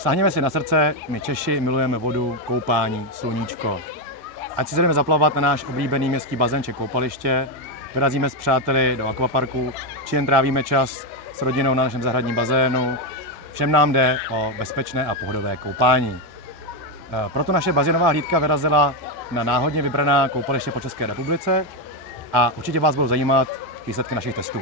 Sáhněme si na srdce, my Češi milujeme vodu, koupání, sluníčko. Ať si jdeme zaplavat na náš oblíbený městský bazén či koupaliště, vyrazíme s přáteli do akvaparku, či jen trávíme čas s rodinou na našem zahradním bazénu, všem nám jde o bezpečné a pohodové koupání. Proto naše bazénová hlídka vyrazila na náhodně vybraná koupaliště po České republice a určitě vás budou zajímat výsledky našich testů.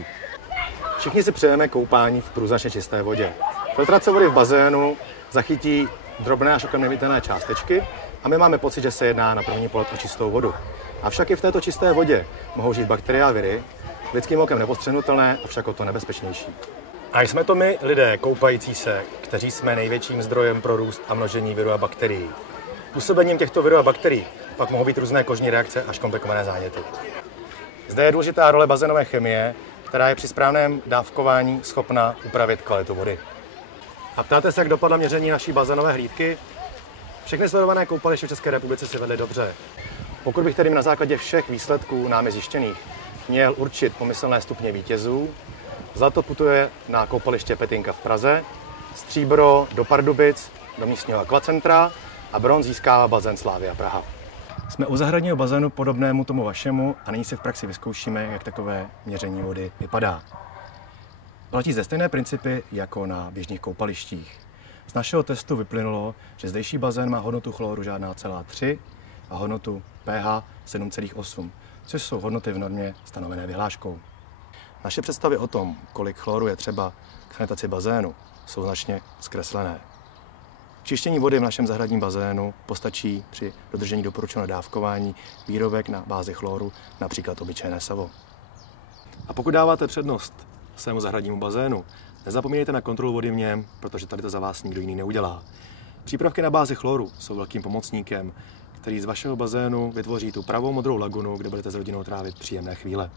Všichni si přejeme koupání v průzračně čisté vodě. Filtrace vody v bazénu zachytí drobné až okamžitelné částečky a my máme pocit, že se jedná na první pohled o čistou vodu. Avšak i v této čisté vodě mohou žít bakterie a viry, lidským okem nepostřehnutelné, avšak o to nebezpečnější. A jsme to my, lidé koupající se, kteří jsme největším zdrojem pro růst a množení virů a bakterií. Působením těchto virů a bakterií pak mohou být různé kožní reakce až komplikované záněty. Zde je důležitá role bazénové chemie, která je při správném dávkování schopna upravit kvalitu vody. A ptáte se, jak dopadla měření naší bazénové hlídky? Všechny sledované koupaliště v České republice si vedly dobře. Pokud bych tedy na základě všech výsledků námi zjištěných měl určit pomyslné stupně vítězů, zlato putuje na koupaliště Petinka v Praze, stříbro do Pardubic, do místního akvacentra a bronz získává bazén Slavia Praha. Jsme u zahradního bazénu podobnému tomu vašemu a nyní si v praxi vyzkoušíme, jak takové měření vody vypadá. Platí zde stejné principy jako na běžných koupalištích. Z našeho testu vyplynulo, že zdejší bazén má hodnotu chloru žádná celá 3 a hodnotu pH 7,8, což jsou hodnoty v normě stanovené vyhláškou. Naše představy o tom, kolik chloru je třeba k sanitaci bazénu, jsou značně zkreslené. Čištění vody v našem zahradním bazénu postačí při dodržení doporučeného dávkování výrobek na bázi chloru, například obyčejné savo. A pokud dáváte přednost svému zahradnímu bazénu, nezapomínejte na kontrolu vody v něm, protože tady to za vás nikdo jiný neudělá. Přípravky na bázi chloru jsou velkým pomocníkem, který z vašeho bazénu vytvoří tu pravou modrou lagunu, kde budete s rodinou trávit příjemné chvíle.